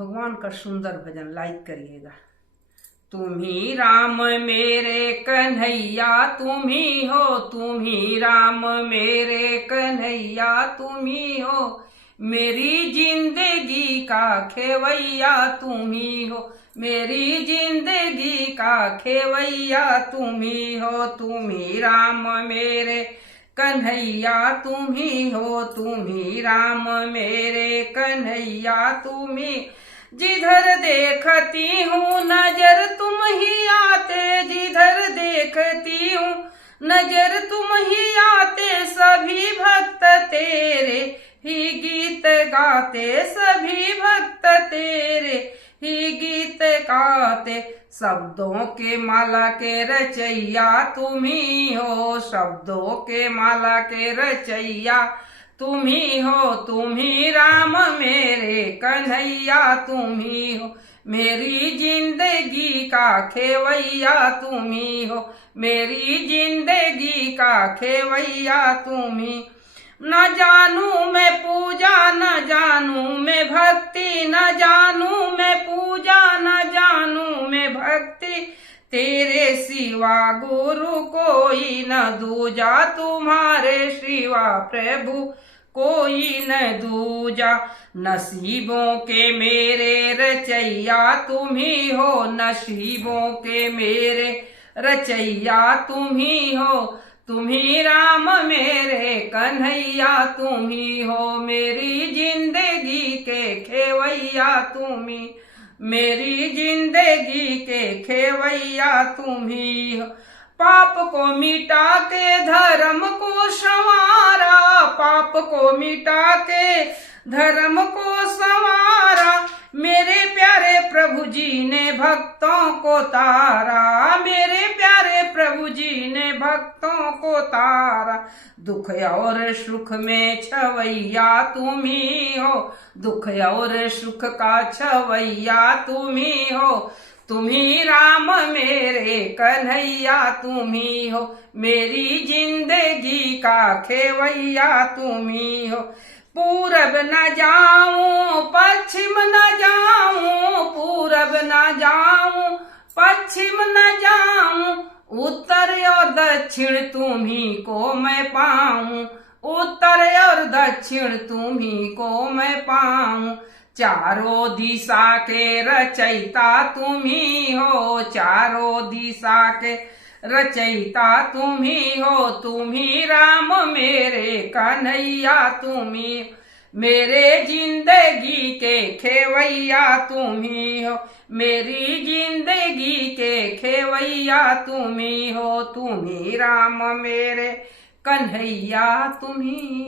भगवान का सुंदर भजन लाइक करिएगा। तुम ही राम मेरे कन्हैया तुम ही हो, तुम ही राम मेरे कन्हैया तुम ही हो, मेरी जिंदगी का खेवैया तुम ही हो, मेरी जिंदगी का खेवैया तुम ही हो। तुम ही राम मेरे कन्हैया तुम ही हो, तुम ही राम मेरे कन्हैया तुम ही। जिधर देखती हूँ नजर तुम ही आते, जिधर देखती हूँ नजर तुम ही आते, सभी भक्त तेरे ही गीत गाते, सभी भक्त तेरे ही गीत गाते। शब्दों के माला के रचैया तुम ही हो, शब्दों के माला के रचैया तुम ही हो, तुम ही राम मेरे कन्हैया तुम ही हो, मेरी जिंदगी का खेवैया तुम ही हो, मेरी जिंदगी का खेवैया तुम ही। न जानू मैं पूजा न जानू मैं भक्ति, न जानू मैं पूजा न जानू मैं भक्ति, तेरे सिवा गुरु कोई न दूजा, तुम्हारे सिवा प्रभु कोई न दूजा। नसीबों के मेरे रचैया तुम ही हो, नसीबों के मेरे रचैया तुम ही हो, तुम ही राम मेरे कन्हैया तुम ही हो, मेरी जिंदगी के खेवैया तुम ही, मेरी जिंदगी के खेवैया तुम ही हो। पाप को मिटा के धर्म को संवारा, पाप को मिटा के धर्म को संवारा, मेरे प्यारे प्रभु जी ने भक्तों को तारा, मेरे प्यारे प्रभु जी ने भक्तों को तारा। दुख और सुख में छवैया तुम ही हो, दुख और सुख का छवैया तुम ही हो, तुम ही राम मेरे कन्हैया तुम ही हो, मेरी जिंदगी का खेवैया तुम ही हो। पूरब न जाऊं पश्चिम न जाऊं, पूरब न जाऊं पश्चिम न जाऊं, उत्तर और दक्षिण तुम ही को मैं पाऊं, उत्तर और दक्षिण तुम ही को मैं पाऊं। चारों दिशा के रचयिता तुम ही हो, चारों दिशा के रचयिता तुम ही हो, तुम ही राम मेरे कन्हैया तुम ही, मेरे जिंदगी के खेवैया तुम ही हो, मेरी जिंदगी के खेवैया तुम ही हो, तुम ही राम मेरे कन्हैया तुम ही।